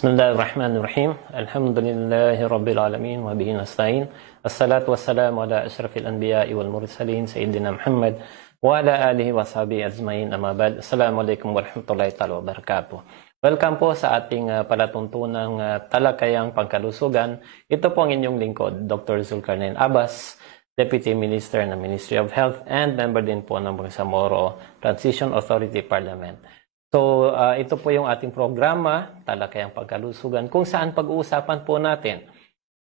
Bismillahirrahmanirrahim. Alhamdulillahi rabbil alamin wa bihi nasta'in. Assalatu wassalamu ala asyrafil anbiya'i wal mursalin sayyidina Muhammad wa ala alihi wa sahbihi ajmain. Amma ba'd. Assalamualaikum warahmatullahi taala wabarakatuh. Welcome po sa ating palatuntunang talakayang pangkalusugan. Ito po ang inyong lingkod, Dr. Zulkarnain Abbas, Deputy Minister ng Ministry of Health and member din po ng Bangsamoro Transition Authority Parliament. So, ito po yung ating programa, Talakayang Pagkalusugan, kung saan pag-uusapan po natin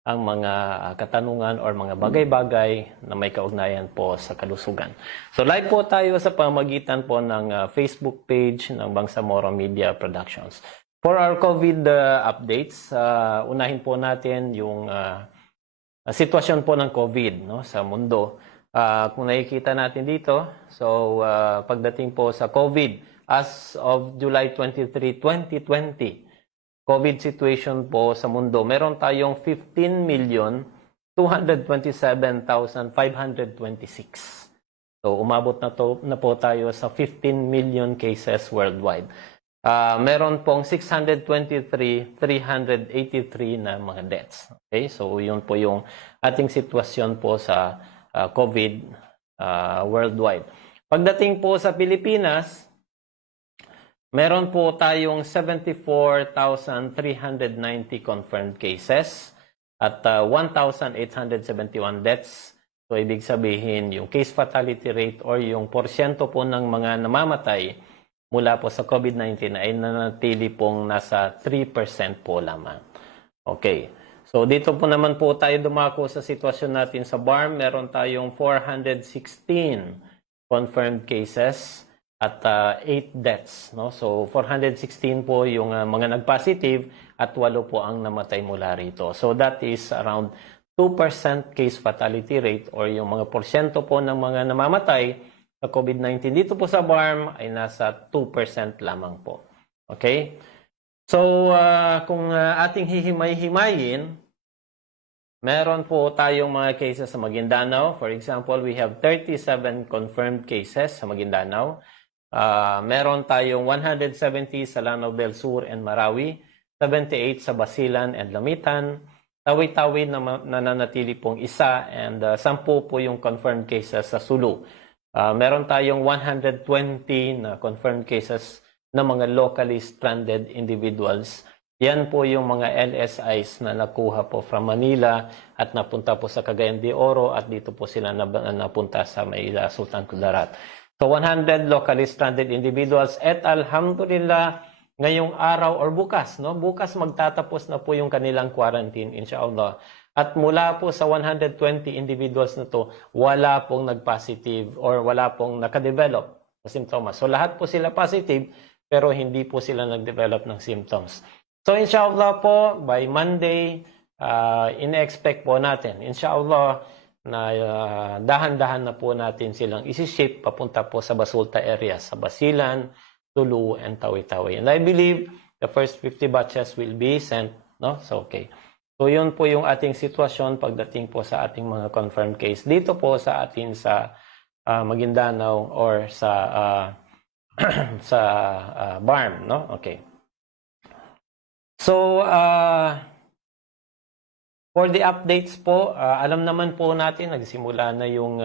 ang mga katanungan or mga bagay-bagay na may kaugnayan po sa kalusugan. So, live po tayo sa pamamagitan po ng Facebook page ng Bangsamoro Media Productions. For our COVID updates, unahin po natin yung sitwasyon po ng COVID, no, sa mundo. Kung nakikita natin dito, so pagdating po sa COVID, as of July 23, 2020, COVID situation po sa mundo, meron tayong 15,227,526. So, umabot na po tayo sa 15 million cases worldwide. Meron pong 623,383 na mga deaths. Okay? So, yun po yung ating sitwasyon po sa COVID worldwide. Pagdating po sa Pilipinas, meron po tayong 74,390 confirmed cases at 1,871 deaths. So, ibig sabihin, yung case fatality rate or yung porsyento po ng mga namamatay mula po sa COVID-19 ay nanatili pong nasa 3% po lamang. Okay. So, dito po naman po tayo dumako sa sitwasyon natin sa BARM. Meron tayong 416 confirmed cases at 8 deaths. No? So, 416 po yung mga nag-positive at 8 po ang namatay mula rito. So, that is around 2% case fatality rate or yung mga porsyento po ng mga namamatay sa COVID-19 dito po sa BARM ay nasa 2% lamang po. Okay? So, kung ating hihimay-himayin, meron po tayong mga cases sa Maguindanao. For example, we have 37 confirmed cases sa Maguindanao. Meron tayong 170 sa Lanao del Sur and Marawi, 78 sa Basilan and Lamitan, Tawi-Tawi na nananatili pong isa, and 10 po yung confirmed cases sa Sulu. Meron tayong 120 na confirmed cases na mga locally stranded individuals. Yan po yung mga LSIs na nakuha po from Manila at napunta po sa Cagayan de Oro at dito po sila napunta sa Maila, Sultan Kudarat. So, 100 locally stranded individuals at alhamdulillah, ngayong araw or bukas, no? Bukas magtatapos na po yung kanilang quarantine, inshallah. At mula po sa 120 individuals na to, wala pong nag-positive or wala pong nakadevelop na symptoms. So, lahat po sila positive, pero hindi po sila nag-develop ng symptoms. So, inshallah po, by Monday, ine-expect po natin, inshallah, na dahan-dahan na po natin silang isi-ship papunta po sa Basulta area, sa Basilan, Tulu, and Tawi-Tawi. And I believe the first 50 batches will be sent, no? So, okay. So, yun po yung ating sitwasyon pagdating po sa ating mga confirmed case. Dito po sa atin sa Maguindanao or sa sa BARM, no? Okay. So, for the updates po, alam naman po natin, nagsimula na yung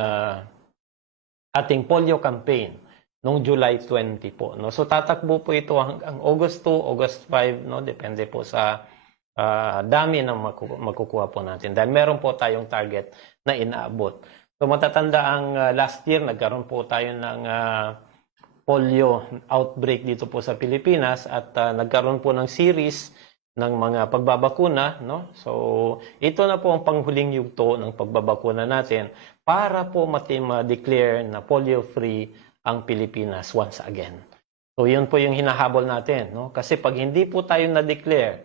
ating polio campaign noong July 20 po. No? So, tatakbo po ito hanggang August 2, August 5, no? Depende po sa dami ng makukuha po natin. Dahil meron po tayong target na inaabot. So, matatanda ang last year, nagkaroon po tayo ng polio outbreak dito po sa Pilipinas at nagkaroon po ng series ng mga pagbabakuna, no? So, ito na po ang panghuling yugto ng pagbabakuna natin para po ma-declare na polio-free ang Pilipinas once again. So, yun po yung hinahabol natin, no? Kasi pag hindi po tayo na-declare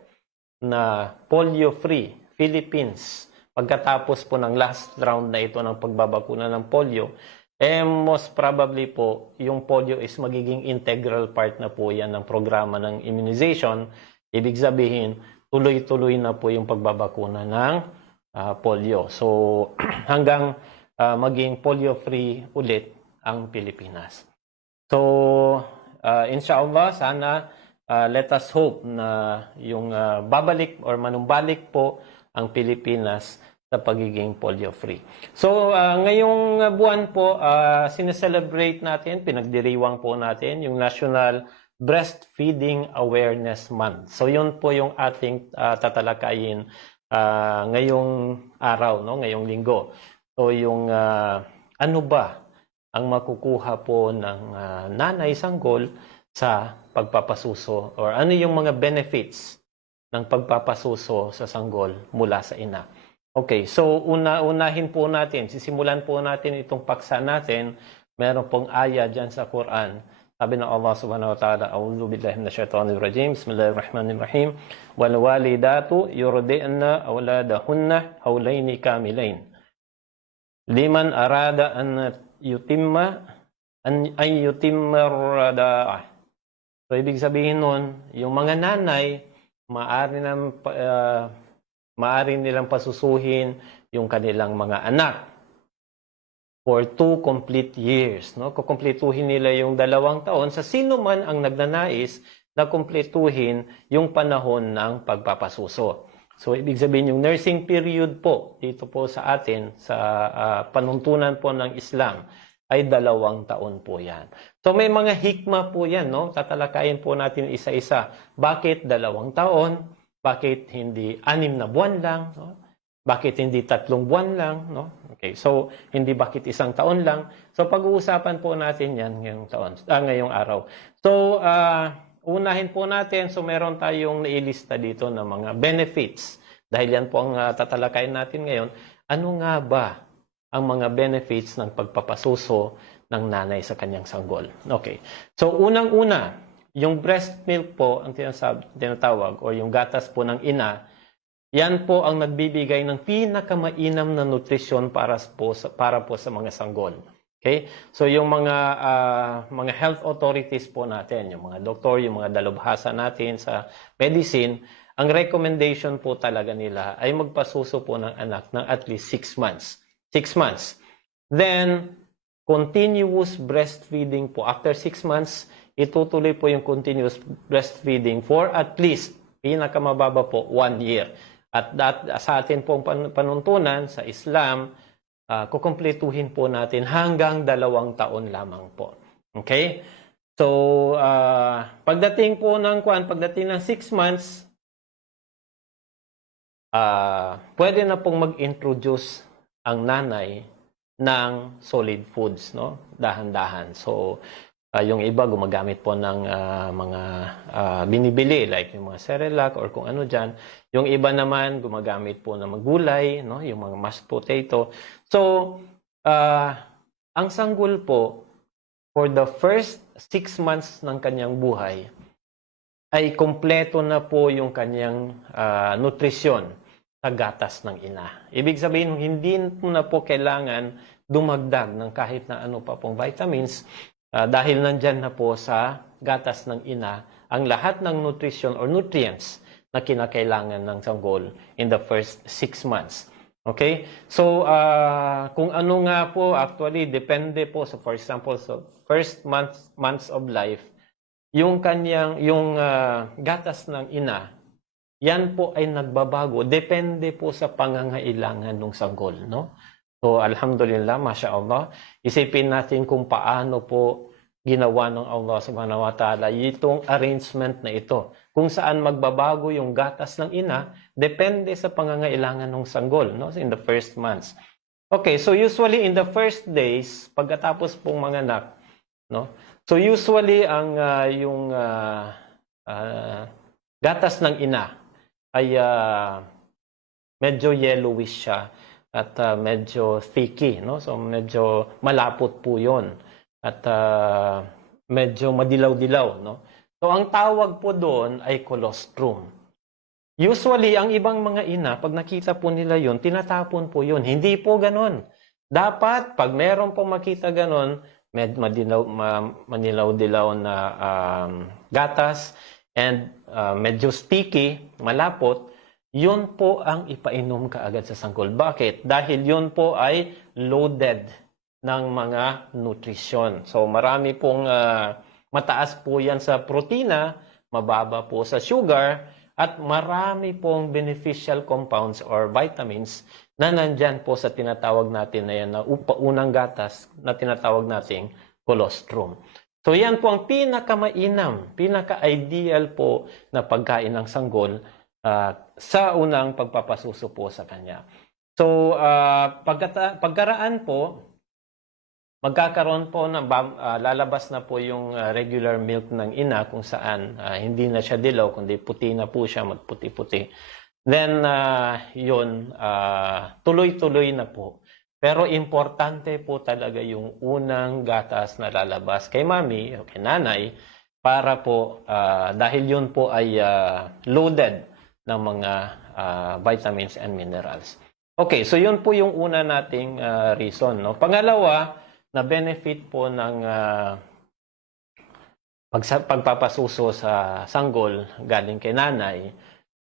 na polio-free Philippines, pagkatapos po ng last round na ito ng pagbabakuna ng polio, most probably po, yung polio is magiging integral part na po yan ng programa ng immunization. Ibig sabihin, tuloy-tuloy na po yung pagbabakuna ng polio. So, hanggang maging polio-free ulit ang Pilipinas. So, inshallah, sana let us hope na yung babalik or manumbalik po ang Pilipinas sa pagiging polio-free. So, ngayong buwan po, sineselebrate natin, pinagdiriwang po natin yung National Breastfeeding Awareness Month. So, yun po yung ating tatalakayin ngayong araw, no? Ngayong linggo. So, yung ano ba ang makukuha po ng nanay sanggol sa pagpapasuso or ano yung mga benefits ng pagpapasuso sa sanggol mula sa ina. Okay, so unahin po natin, sisimulan po natin itong paksa natin. Meron pong aya dyan sa Quran. Sabi ng Allah subhanahu wa ta'ala, A'udhu billahi minasyaitanir rajim, Bismillahirrahmanirrahim, wal walidatu yurdi'na awladahunna hawlaini kamilain. Liman arada an yutimma rada'ah. So, ibig sabihin nun, yung mga nanay, maaari nilang pasusuhin yung kanilang mga anak for 2 complete years. No? Kukumpletuhin nila yung 2 taon sa sino man ang nagnanais na kumpletuhin yung panahon ng pagpapasuso. So, ibig sabihin yung nursing period po, dito po sa atin, sa panuntunan po ng Islam, ay 2 taon po yan. So may mga hikma po yan, no? Tatalakayin po natin isa-isa. Bakit 2 taon? Bakit hindi 6 na buwan lang? No? Bakit hindi 3 buwan lang? No? Okay, so hindi bakit 1 taon lang? So pag-uusapan po natin yan ngayong araw. So unahin po natin, so meron tayong nailista dito ng mga benefits. Dahil yan po ang tatalakayin natin ngayon. Ano nga ba ang mga benefits ng pagpapasuso ng nanay sa kanyang sanggol? Okay. So, unang-una, yung breast milk po, ang tinatawag, o yung gatas po ng ina, yan po ang nagbibigay ng pinakamainam na nutrisyon para po sa mga sanggol. Okay? So, yung mga health authorities po natin, yung mga doktor, yung mga dalubhasa natin sa medicine, ang recommendation po talaga nila ay magpasuso po ng anak ng at least 6 months. 6 months. Then, continuous breastfeeding po. After 6 months, itutuloy po yung continuous breastfeeding for at least, pinakamababa po, 1 year. At sa atin pong panuntunan sa Islam, kukumpletuhin po natin hanggang 2 taon lamang po. Okay? So, pagdating ng 6 months, pwede na pong mag-introduce ang nanay ng solid foods, no? Dahan-dahan. So, yung iba gumagamit po ng mga binibili like yung mga Cerelac or kung ano dyan. Yung iba naman gumagamit po ng gulay, no? Yung mga mashed potato. So, ang sanggol po for the first 6 months ng kanyang buhay ay kompleto na po yung kanyang nutrisyon sa gatas ng ina. Ibig sabihin, hindi mo na po kailangan dumagdag ng kahit na ano pa pong vitamins dahil nandyan na po sa gatas ng ina ang lahat ng nutrition or nutrients na kinakailangan ng sanggol in the first 6 months. Okay? So, kung ano nga po, actually, depende po. So, for example, so first months of life, yung gatas ng ina, yan po ay nagbabago. Depende po sa pangangailangan ng sanggol, no? So, alhamdulillah, masyaAllah. Isipin natin kung paano po ginawa ng Allah subhanahu wa ta'ala itong arrangement na ito. Kung saan magbabago yung gatas ng ina, depende sa pangangailangan ng sanggol, no? In the first months. Okay, so usually in the first days, pagkatapos pong manganak, no? So usually yung gatas ng ina ay medyo yellowish siya at medyo sticky, no? So medyo malapot po 'yon at medyo madilaw-dilaw, no? So ang tawag po doon ay colostrum. Usually ang ibang mga ina pag nakita po nila 'yon, tinatapon po 'yon. Hindi po ganoon. Dapat pag meron po makita ganoon, manilaw-dilaw na gatas and medyo sticky, malapot, yun po ang ipainom kaagad sa sanggol. Bakit? Dahil yun po ay loaded ng mga nutrisyon. So marami pong mataas po yan sa protina, mababa po sa sugar, at marami pong beneficial compounds or vitamins na nandyan po sa tinatawag natin na yan na unang gatas na tinatawag nating colostrum. So yan po ang pinakamainam, pinaka-ideal po na pagkain ng sanggol sa unang pagpapasuso po sa kanya. So pagkaraan po, magkakaroon po ng lalabas na po yung regular milk ng ina kung saan hindi na siya dilaw kundi puti na po siya, magputi-puti. Then yun, tuloy-tuloy na po. Pero importante po talaga yung unang gatas na lalabas kay mami o kay nanay para po dahil yun po ay loaded ng mga vitamins and minerals. Okay, so yun po yung una nating reason. No? Pangalawa, na benefit po ng pagpapasuso sa sanggol galing kay nanay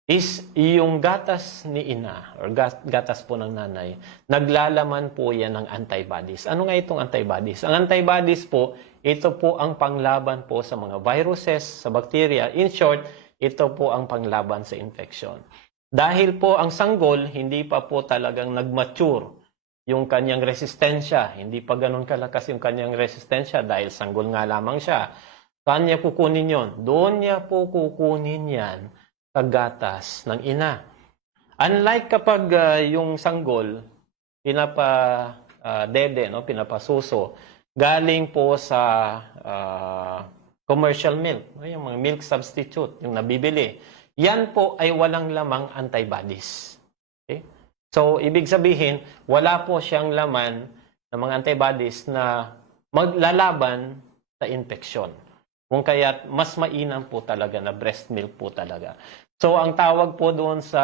is yung gatas ni ina or gatas po ng nanay, naglalaman po yan ng antibodies. Ano nga itong antibodies? Ang antibodies po, ito po ang panglaban po sa mga viruses, sa bacteria. In short, ito po ang panglaban sa infection. Dahil po ang sanggol, hindi pa po talagang nag-mature yung kanyang resistensya. Hindi pa ganun kalakas yung kanyang resistensya dahil sanggol nga lamang siya. Saan niya kukunin yon? Doon niya po kukunin yan sa gatas ng ina. Unlike kapag yung sanggol, pinapa-dede, no? Pinapasuso, galing po sa commercial milk, yung mga milk substitute, yung nabibili. Yan po ay walang lamang antibodies. Okay? So, ibig sabihin, wala po siyang laman ng mga antibodies na maglalaban sa infeksyon. Kung kaya't mas mainam po talaga na breast milk po talaga. So, ang tawag po doon sa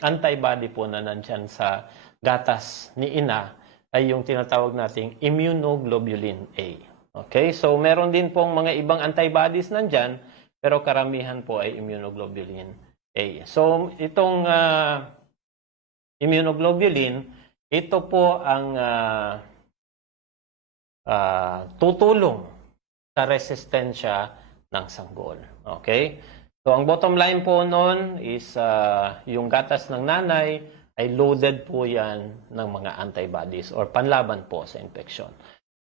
antibody po na nandyan sa gatas ni ina ay yung tinatawag nating immunoglobulin A. Okay? So, meron din pong mga ibang antibodies nandyan, pero karamihan po ay immunoglobulin A. So, itong immunoglobulin, ito po ang tutulong sa resistensya ng sanggol. Okay? So, ang bottom line po noon is yung gatas ng nanay ay loaded po yan ng mga antibodies or panlaban po sa infection.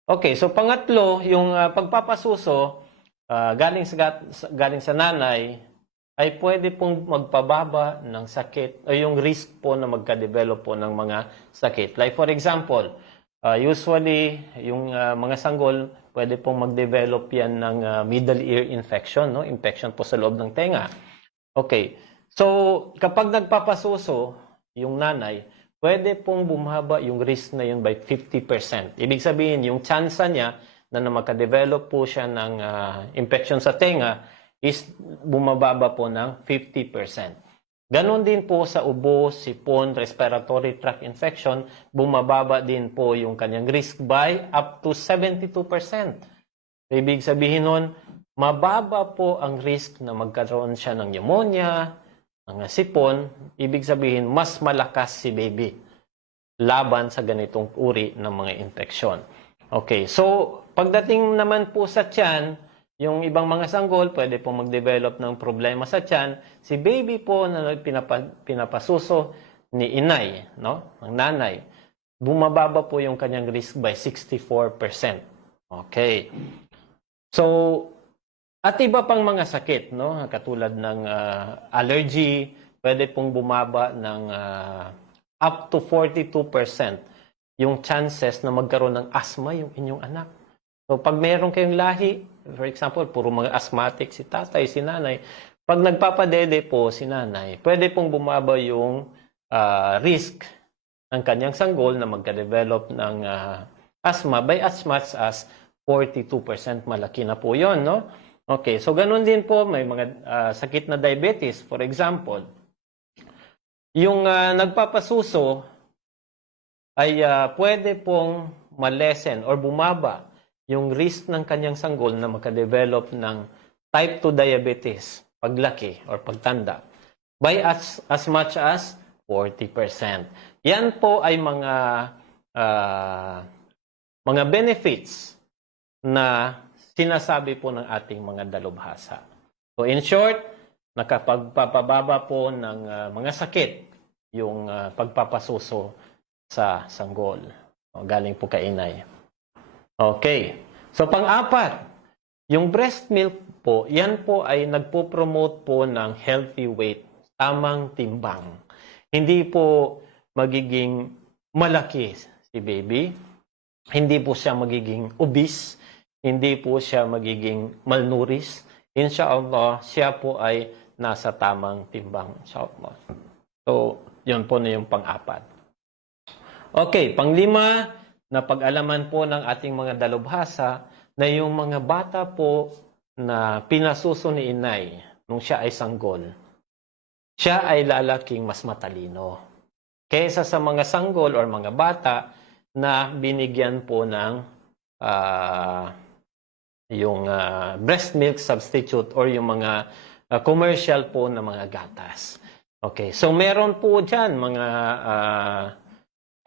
Okay, so pangatlo, yung pagpapasuso galing sa nanay ay pwede pong magpababa ng sakit o yung risk po na magka-develop po ng mga sakit. Like for example, usually yung mga sanggol, pwede pong mag-develop yan ng middle ear infection, no? Infection po sa loob ng tenga. Okay, so kapag nagpapasuso yung nanay, pwede pong bumaba yung risk na yun by 50%. Ibig sabihin, yung chance niya na magka-develop po siya ng infection sa tenga is bumababa po ng 50%. Ganon din po sa ubo, sipon, respiratory tract infection, bumababa din po yung kanyang risk by up to 72%. Ibig sabihin nun, mababa po ang risk na magkaroon siya ng pneumonia, ng sipon. Ibig sabihin, mas malakas si baby laban sa ganitong uri ng mga infeksyon. Okay, so pagdating naman po sa tiyan, yung ibang mga sanggol, pwede po mag-develop ng problema sa tiyan. Si baby po na pinapasuso ni inay, no? Ng nanay, bumababa po yung kanyang risk by 64%. Okay. So, at iba pang mga sakit, no? Katulad ng allergy, pwede pong bumaba ng up to 42% yung chances na magkaroon ng asthma yung inyong anak. So, pag mayroon kayong lahi, for example, puro mga asthmatic si tatay, si nanay, pag nagpapadede po si nanay, pwede pong bumaba yung risk ng kanyang sanggol na magka-develop ng asthma by as much as 42%. Malaki na po yon, no? Okay, so ganun din po, may mga sakit na diabetes, for example. Yung nagpapasuso ay pwede pong malesen or bumaba yung risk ng kanyang sanggol na makadevelop ng type 2 diabetes, paglaki or pagtanda, by as much as 40%. Yan po ay mga benefits na sinasabi po ng ating mga dalubhasa. So in short, nakapagpapababa po ng mga sakit yung pagpapasuso sa sanggol. Galing po kay inay. Okay. So pang-apat, yung breast milk po, yan po ay nagpo-promote po ng healthy weight, tamang timbang. Hindi po magiging malaki si baby, hindi po siya magiging obese, hindi po siya magiging malnourished. Inshallah, siya po ay nasa tamang timbang. Inshallah. So, yun po na yung pang-apat. Okay, pang-lima, na pag-alaman po ng ating mga dalubhasa na yung mga bata po na pinasuso ni inay nung siya ay sanggol, siya ay lalaking mas matalino kaysa sa mga sanggol or mga bata na binigyan po ng yung breast milk substitute or yung mga commercial po na mga gatas. Okay, so meron po dyan mga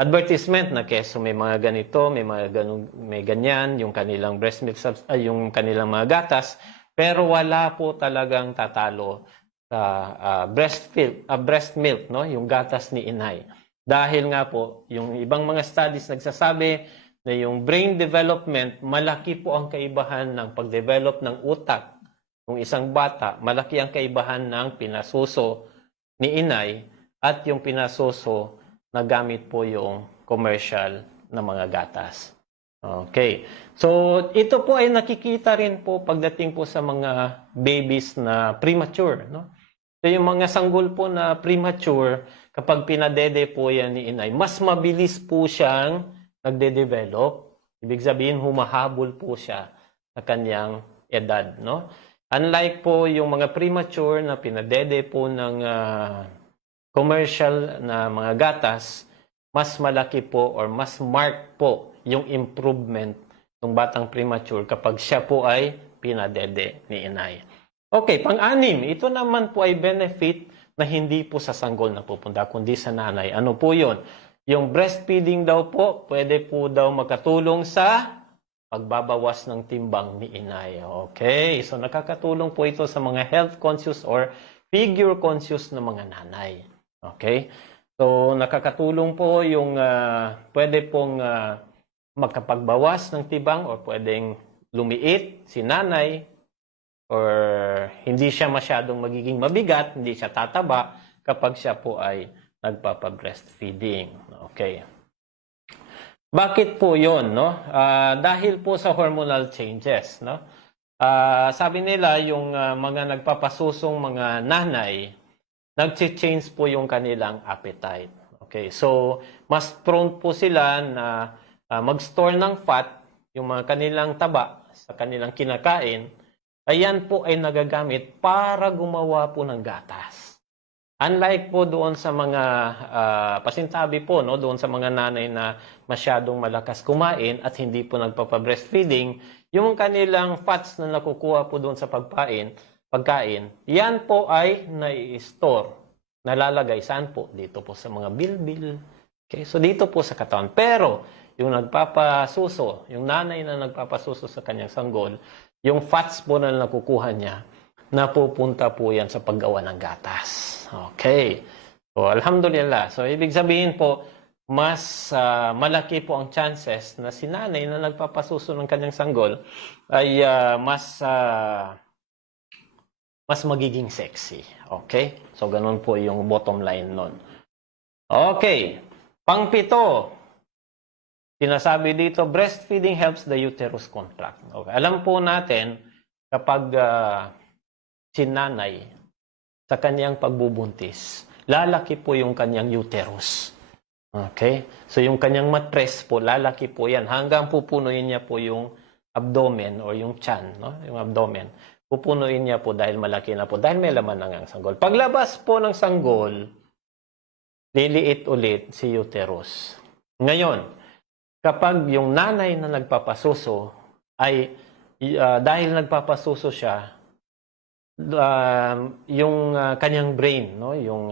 advertisement na keso may mga ganito, may ganyan, yung kanilang breast milk, yung kanilang mga gatas, pero wala po talagang tatalo sa breast milk, no? Yung gatas ni inay. Dahil nga po, yung ibang mga studies nagsasabi na yung brain development, malaki po ang kaibahan ng pag-develop ng utak ng isang bata, malaki ang kaibahan ng pinasuso ni inay at yung pinasuso na gamit po yung commercial na mga gatas. Okay. So, ito po ay nakikita rin po pagdating po sa mga babies na premature, no? So, yung mga sanggol po na premature, kapag pinadede po yan ni inay, mas mabilis po siyang nagde-develop. Ibig sabihin, humahabol po siya sa kanyang edad, no? Unlike po yung mga premature na pinadede po ng commercial na mga gatas, mas malaki po or mas marked po yung improvement ng batang premature kapag siya po ay pinadede ni inay. Okay, pang-anim, ito naman po ay benefit na hindi po sa sanggol na pupunta, kundi sa nanay. Ano po yun? Yung breastfeeding daw po, pwede po daw makatulong sa pagbabawas ng timbang ni inay. Okay, so nakakatulong po ito sa mga health conscious or figure conscious na mga nanay. Okay? So, nakakatulong po yung pwede pong magkapagbawas ng tibang or pwedeng lumiit si nanay or hindi siya masyadong magiging mabigat, hindi siya tataba kapag siya po ay nagpapa-breastfeeding. Okay. Bakit po yun? No? Dahil po sa hormonal changes. No? Sabi nila yung mga nagpapasusong mga nanay, nag-change po yung kanilang appetite. Okay, so mas prone po sila na mag-store ng fat, yung mga kanilang taba sa kanilang kinakain, ayan po ay nagagamit para gumawa po ng gatas. Unlike po doon sa mga pasintabi po, no, doon sa mga nanay na masyadong malakas kumain at hindi po nagpapa-breastfeeding, yung kanilang fats na nakukuha po doon sa pagkain, yan po ay nai-store, nalalagay saan po? Dito po sa mga bilbil. Okay? So dito po sa katawan. Pero yung nagpapasuso, yung nanay na nagpapasuso sa kanyang sanggol, yung fats po na nakukuha niya, napupunta po yan sa paggawa ng gatas. Okay. So alhamdulillah. So ibig sabihin po, mas malaki po ang chances na si nanay na nagpapasuso ng kanyang sanggol ay mas magiging sexy. Okay? So, ganun po yung bottom line nun. Okay. Pang-pito. Sinasabi dito, breastfeeding helps the uterus contract. Okay. Alam po natin, kapag si nanay, sa kanyang pagbubuntis, lalaki po yung kanyang uterus. Okay? So, yung kanyang matres po, lalaki po yan. Hanggang pupunuin niya po yung abdomen or yung tiyan, no? Yung abdomen. Pupunuin niya po dahil malaki na po, dahil may laman ng sanggol. Paglabas po ng sanggol, liliit ulit si uterus. Ngayon, kapag yung nanay na nagpapasuso ay, dahil nagpapasuso siya, yung kanyang brain, no, yung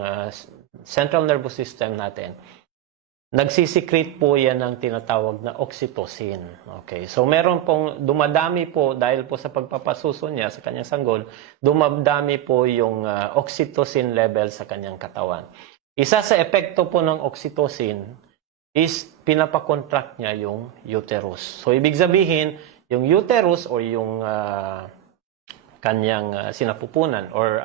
central nervous system natin, nagsisecrete po yan ng tinatawag na oxytocin. Okay. So meron pong dumadami po dahil po sa pagpapasuso niya sa kanyang sanggol, dumadami po yung oxytocin level sa kanyang katawan. Isa sa epekto po ng oxytocin is pinapakontract niya yung uterus. So ibig sabihin, yung uterus o yung kanyang sinapupunan or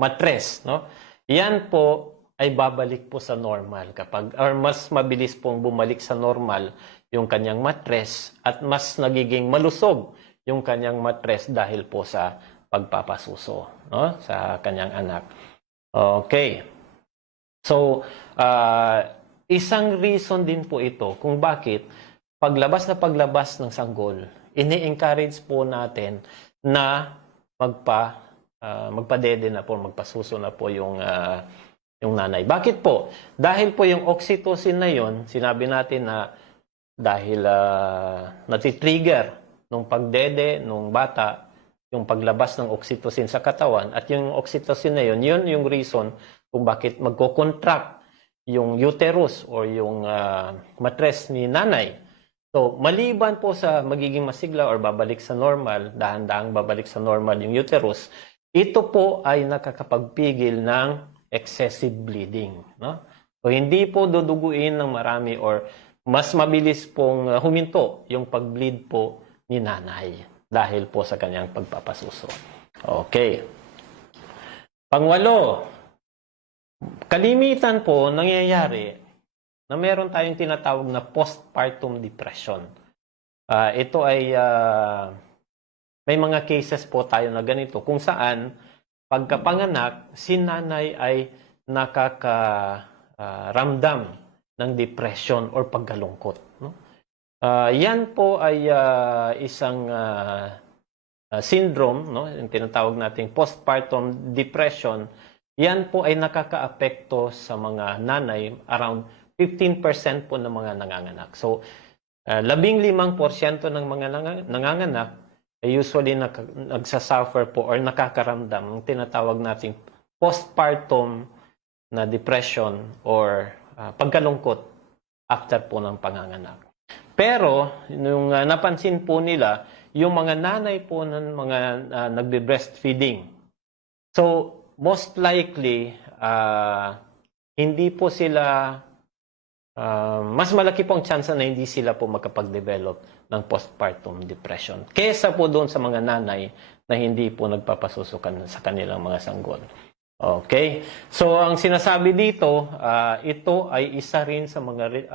mattress, no? Yan po ay babalik po sa normal kapag or mas mabilis pong bumalik sa normal yung kanyang mattress at mas nagiging malusog yung kanyang mattress dahil po sa pagpapasuso, no, sa kanyang anak. Okay. So, isang reason din po ito kung bakit paglabas ng sanggol, ini-encourage po natin na magpadede na po, magpasuso na po yung nanay. Bakit po? Dahil po yung oxytocin na yon, sinabi natin na dahil natitrigger nung pagdede nung bata, yung paglabas ng oxytocin sa katawan, at yung oxytocin na yon, yun yung reason kung bakit magko-contract yung uterus o yung mattress ni nanay. So, maliban po sa magiging masigla or babalik sa normal, dahan-dahang babalik sa normal yung uterus, ito po ay nakakapagpigil ng excessive bleeding, no? So, hindi po duduguin ng marami or mas mabilis pong huminto yung pag-bleed po ni nanay dahil po sa kanyang pagpapasuso. Okay. Pangwalo, kalimitan po nangyayari na meron tayong tinatawag na postpartum depression. Ito ay may mga cases po tayo na ganito kung saan pagkapanganak, si nanay ay nakakaramdam ng depression or pagkalungkot. No? Yan po ay isang syndrome, no? Yung tinatawag nating postpartum depression. Yan po ay nakakaapekto sa mga nanay, around 15% po ng mga nanganganak. So, 15% ng mga nanganganak usually nagsasuffer po or nakakaramdam ng tinatawag nating postpartum na depression or pagkalungkot after po ng panganganak. Pero, nung napansin po nila, yung mga nanay po ng mga nagbe-breastfeeding. So, most likely, hindi po sila, mas malaki pong chance na hindi sila po makapag-develop ng postpartum depression kesa po doon sa mga nanay na hindi po nagpapasusukan sa kanilang mga sanggol. Okay? So, ang sinasabi dito, ito ay isa rin sa mga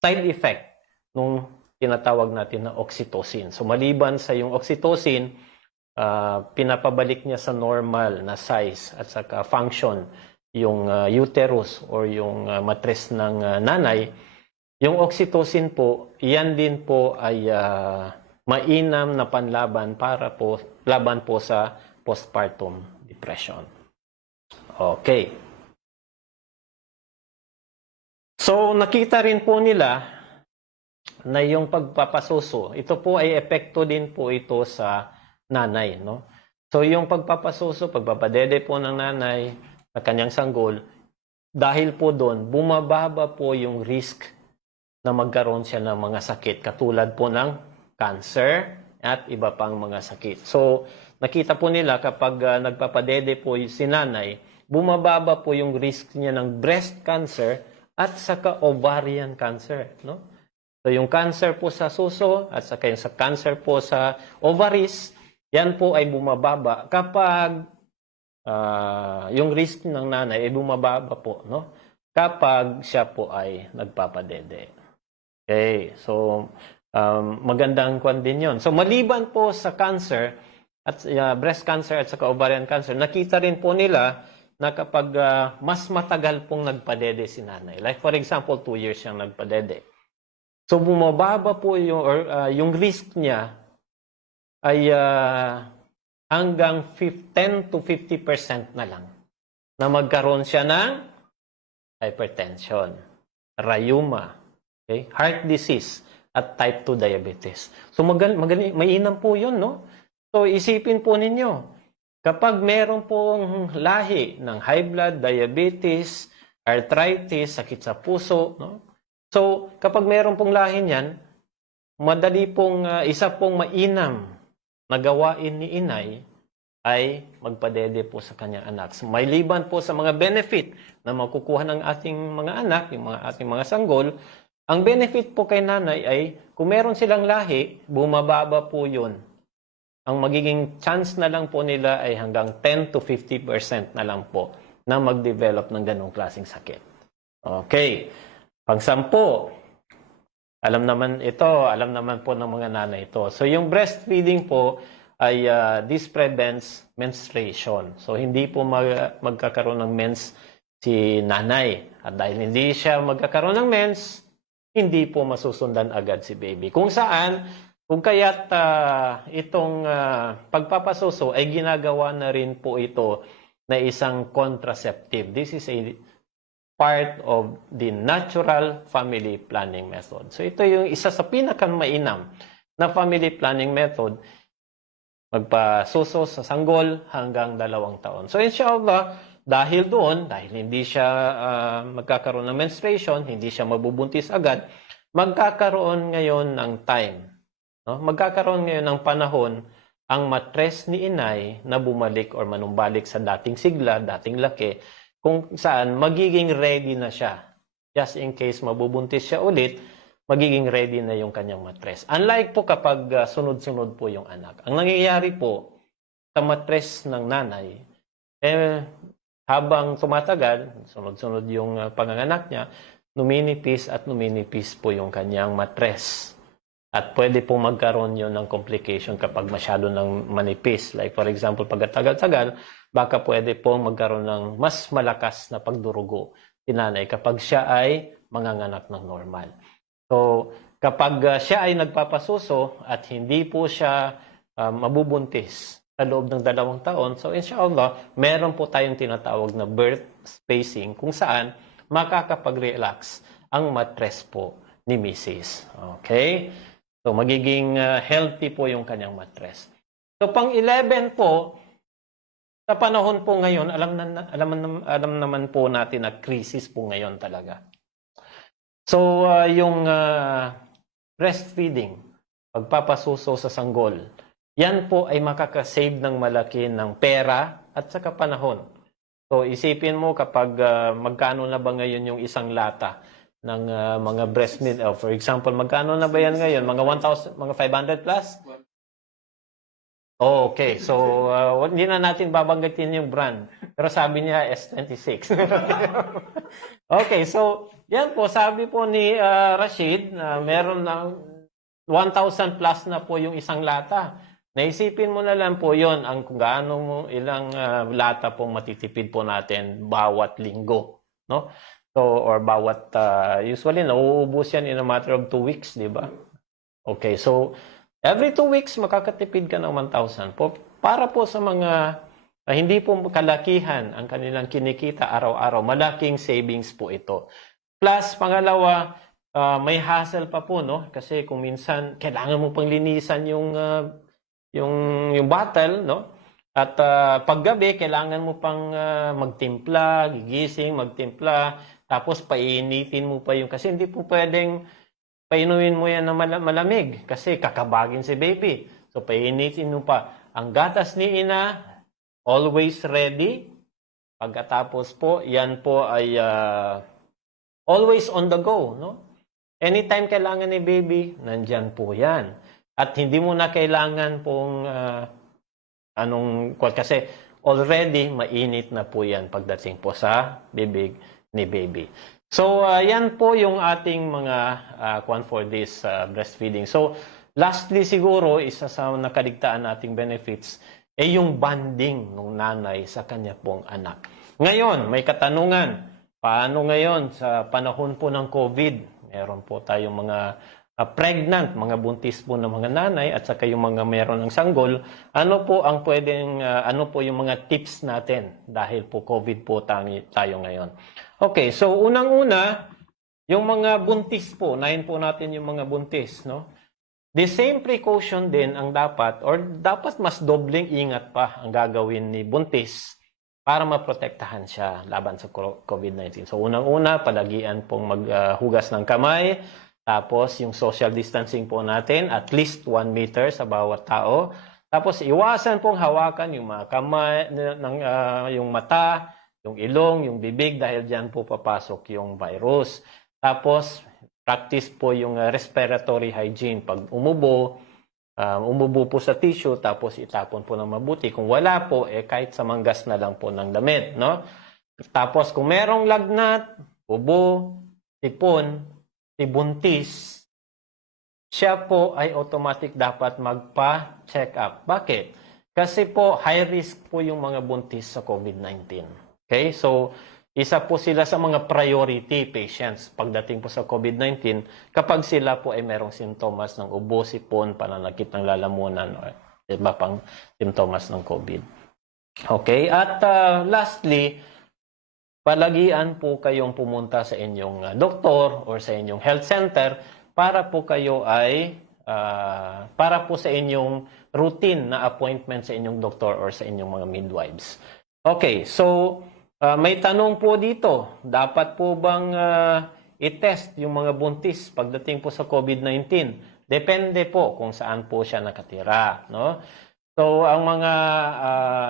side effect nung tinatawag natin na oxytocin. So, maliban sa yung oxytocin, pinapabalik niya sa normal na size at saka function yung uterus or yung mattress ng nanay. Yung oxytocin po, yan din po ay mainam na panlaban para po laban po sa postpartum depression. Okay. So, nakita rin po nila na yung pagpapasuso, ito po ay epekto din po ito sa nanay, no? So, yung pagpapasuso, pagpapadede po ng nanay sa kanyang sanggol, dahil po doon, bumababa po yung risk na magkaroon siya ng mga sakit, katulad po ng cancer at iba pang mga sakit. So, nakita po nila kapag nagpapadede po si nanay, bumababa po yung risk niya ng breast cancer at saka ovarian cancer, no? So, yung cancer po sa suso at saka yung sa cancer po sa ovaries, yan po ay bumababa kapag yung risk ng nanay ay bumababa po, no? Kapag siya po ay nagpapadede. Okay, so magandang kwan din yun. So maliban po sa cancer, at breast cancer at saka ovarian cancer, nakita rin po nila na kapag mas matagal pong nagpadede si nanay, like for example 2 years siyang nagpadede, so bumababa po yung risk niya ay hanggang 10 to 50% na lang na magkaroon siya ng hypertension, rheuma, okay, heart disease, at type 2 diabetes. So mainam po yun, no? So isipin po ninyo, kapag meron pong lahi ng high blood, diabetes, arthritis, sakit sa puso, no? So, kapag meron pong lahi niyan, madali pong isa pong mainam na gawain ni inay ay magpadede po sa kanyang anak. So, may liban po sa mga benefit na makukuha ng ating mga anak, yung mga ating mga sanggol, ang benefit po kay nanay ay kung meron silang lahi, bumababa po yun. Ang magiging chance na lang po nila ay hanggang 10 to 50% na lang po na mag-develop ng ganong klaseng sakit. Okay. Pang-sampu, alam naman po ng mga nanay ito. So yung breastfeeding po ay this prevents menstruation. So hindi po magkakaroon ng mens si nanay. At dahil hindi siya magkakaroon ng mens, hindi po masusundan agad si baby. Kung kaya't itong pagpapasuso ay ginagawa na rin po ito na isang contraceptive. This is a part of the natural family planning method. So ito yung isa sa pinakamainam na family planning method, magpasuso sa sanggol hanggang 2 taon. So inshallah, dahil hindi siya magkakaroon ng menstruation, hindi siya mabubuntis agad, magkakaroon ngayon ng time. No? Magkakaroon ngayon ng panahon ang matres ni inay na bumalik or manumbalik sa dating sigla, dating laki, kung saan magiging ready na siya. Just in case mabubuntis siya ulit, magiging ready na yung kanyang matres. Unlike po kapag sunod-sunod po yung anak. Ang nangyayari po sa matres ng nanay, habang tumatagal, sunod-sunod yung panganganak niya, numinipis at numinipis po yung kanyang matres. At pwede po magkaroon yun ng complication kapag masyado ng manipis. Like for example, pag tagal-tagal, baka pwede po magkaroon ng mas malakas na pagdurugo si nanay kapag siya ay manganganak ng normal. So, kapag siya ay nagpapasuso at hindi po siya mabubuntis sa loob ng 2 taon, so inshallah, meron po tayong tinatawag na birth spacing kung saan makakapag-relax ang matres po ni Mrs. Okay? So, magiging healthy po yung kanyang matres. So, pang-11 po, sa panahon po ngayon, alam naman po natin na crisis po ngayon talaga. So, yung breastfeeding, pagpapasuso sa sanggol, yan po ay makakasave ng malaki ng pera at saka panahon. So, isipin mo kapag magkano na ba ngayon yung isang lata ng mga breast milk. For example, magkano na ba yan ngayon? Mga 1,000, mga 500 plus? Okay, so hindi na natin babanggitin yung brand. Pero sabi niya S26. Okay, so yan po, sabi po ni Rashid, meron na 1,000 plus na po yung isang lata. Naisipin mo na lang po yon ang kung gaano ilang lata pong matitipid po natin bawat linggo. No? So, or bawat, usually, nauubos yan in a matter of 2 weeks, di ba? Okay, so, every 2 weeks, makakatipid ka ng 1,000 po. Para po sa mga, hindi po kalakihan ang kanilang kinikita araw-araw, malaking savings po ito. Plus, pangalawa, may hassle pa po, no? Kasi kung minsan, kailangan mo pang linisan yung bottle, no? At paggabi, kailangan mo pang magtimpla, gigising, magtimpla, tapos painitin mo pa yung, kasi hindi po pwedeng painumin mo yan na malamig kasi kakabagin si baby. So painitin mo pa. Ang gatas ni ina, always ready. Pagkatapos po, yan po ay always on the go. No? Anytime kailangan ni baby, nandyan po yan. At hindi mo na kailangan pong kasi already mainit na po yan pagdating po sa bibig ni baby. So, yan po yung ating mga for this breastfeeding. So, lastly siguro, isa sa nakaligtaan nating benefits ay yung bonding ng nanay sa kanya pong anak. Ngayon, may katanungan. Paano ngayon sa panahon po ng COVID? Meron po tayong mga pregnant, mga buntis po ng mga nanay at saka yung mga meron ng sanggol. Ano po ang pwedeng, ano po yung mga tips natin dahil po COVID po tayo ngayon? Okay, so unang-una, yung mga buntis po, unahin po natin yung mga buntis, no? The same precaution din ang dapat, or dapat mas dobling ingat pa ang gagawin ni buntis para maprotektahan siya laban sa COVID-19. So unang-una, palagian pong maghugas ng kamay, tapos yung social distancing po natin, at least 1 meter sa bawat tao. Tapos iwasan pong hawakan yung mga kamay, yung mata, yung ilong, yung bibig, dahil dyan po papasok yung virus. Tapos practice po yung respiratory hygiene. Pag umubo po sa tissue, tapos itapon po ng mabuti. Kung wala po, kahit sa manggas na lang po ng damit, no? Tapos kung merong lagnat, ubo, tipon, buntis, siya po ay automatic dapat magpa-check up. Bakit? Kasi po high risk po yung mga buntis sa COVID-19. Okay? So, isa po sila sa mga priority patients pagdating po sa COVID-19 kapag sila po ay merong sintomas ng ubo, sipon, pananakit ng lalamunan, o iba pang sintomas ng COVID. Okay? At lastly, palagian po kayong pumunta sa inyong doktor or sa inyong health center para po kayo ay para po sa inyong routine na appointment sa inyong doktor or sa inyong mga midwives. Okay, so may tanong po dito. Dapat po bang i-test yung mga buntis pagdating po sa COVID-19? Depende po kung saan po siya nakatira, no? So ang mga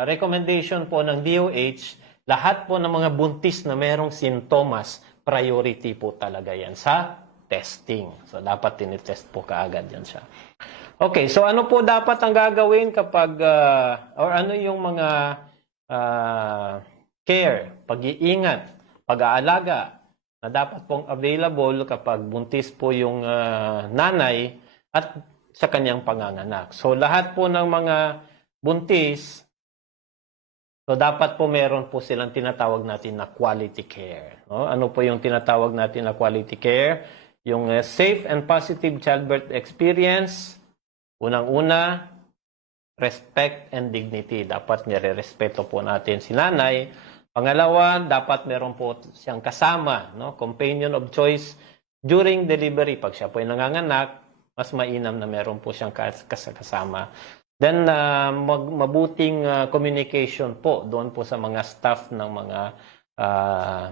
recommendation po ng DOH, lahat po ng mga buntis na merong sintomas, priority po talaga yan sa testing. So, dapat tinitest po kaagad yan siya. Okay, so ano po dapat ang gagawin kapag, or ano yung mga care, pag-iingat, pag-aalaga na dapat pong available kapag buntis po yung nanay at sa kanyang panganganak. So, lahat po ng mga buntis, so, dapat po meron po silang tinatawag natin na quality care. No? Ano po yung tinatawag natin na quality care? Yung safe and positive childbirth experience. Unang-una, respect and dignity. Dapat nire-respeto po natin si nanay. Pangalawa, dapat meron po siyang kasama, no? Companion of choice during delivery. Pag siya po ay nanganganak, mas mainam na meron po siyang kasama. Then, mabuting communication po doon po sa mga staff ng mga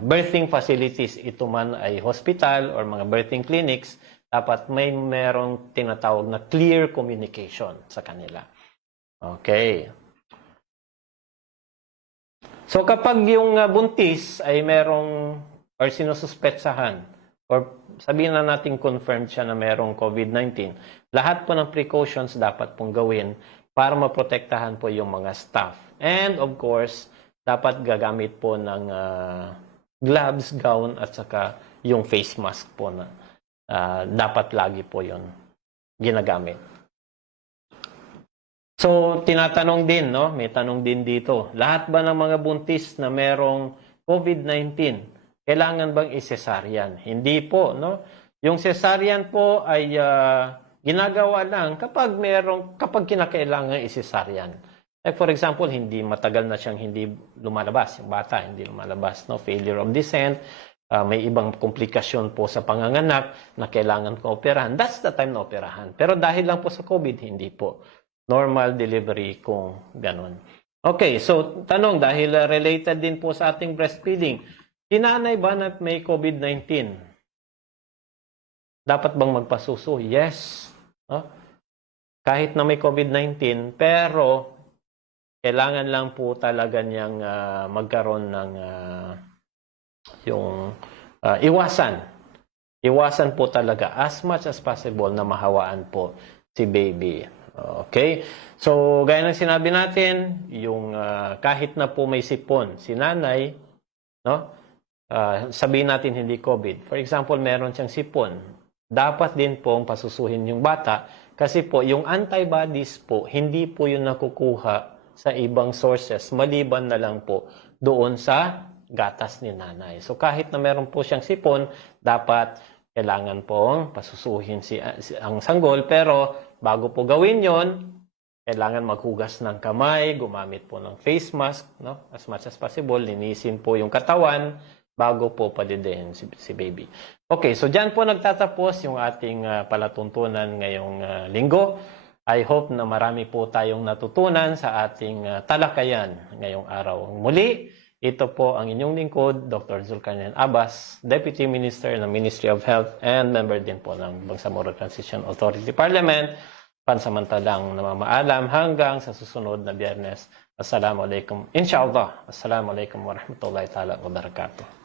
birthing facilities. Ito man ay hospital or mga birthing clinics, dapat merong tinatawag na clear communication sa kanila. Okay. So, kapag yung buntis ay merong or sinususpetsahan or sabihin na natin confirmed siya na merong COVID-19, lahat po ng precautions dapat pong gawin para maprotektahan po yung mga staff. And of course, dapat gagamit po ng gloves, gown, at saka yung face mask po na dapat lagi po yun ginagamit. So, tinatanong din, no? May tanong din dito. Lahat ba ng mga buntis na merong COVID-19, kailangan bang i-cesarean? Hindi po, no? Yung cesarean po ay ginagawa lang kapag kinakailangan i-cesarean. Like for example, hindi matagal na siyang hindi lumalabas, yung bata hindi lumalabas, no? Failure of descent, may ibang komplikasyon po sa panganganak na kailangan ko operahan. That's the time na operahan. Pero dahil lang po sa COVID, hindi po. Normal delivery kung ganun. Okay, so tanong, dahil related din po sa ating breastfeeding, sinanay ba na may COVID-19? Dapat bang magpasuso? Yes. No? Kahit na may COVID-19, pero kailangan lang po talaga niyang magkaroon ng iwasan. Iwasan po talaga as much as possible na mahawaan po si baby. Okay? So, gaya ng sinabi natin, yung kahit na po may sipon, si nanay, no? Sabihin natin hindi COVID. For example, meron siyang sipon. Dapat din pong pasusuhin yung bata kasi po yung antibodies po, hindi po yung nakukuha sa ibang sources, maliban na lang po doon sa gatas ni nanay. So kahit na meron po siyang sipon, dapat kailangan pong pasusuhin ang sanggol. Pero bago po gawin yon, kailangan maghugas ng kamay, gumamit po ng face mask, no? As much as possible, linisin po yung katawan bago po padidihin si baby. Okay, so dyan po nagtatapos yung ating palatuntunan ngayong linggo. I hope na marami po tayong natutunan sa ating talakayan ngayong araw. Muli, ito po ang inyong lingkod, Dr. Zulkarnain Abbas, Deputy Minister ng Ministry of Health and member din po ng Bangsamoro Transition Authority Parliament. Pansamantalang namamaalam hanggang sa susunod na Biyernes. Assalamualaikum. Inshallah. Assalamualaikum warahmatullahi ta'ala wabarakatuh.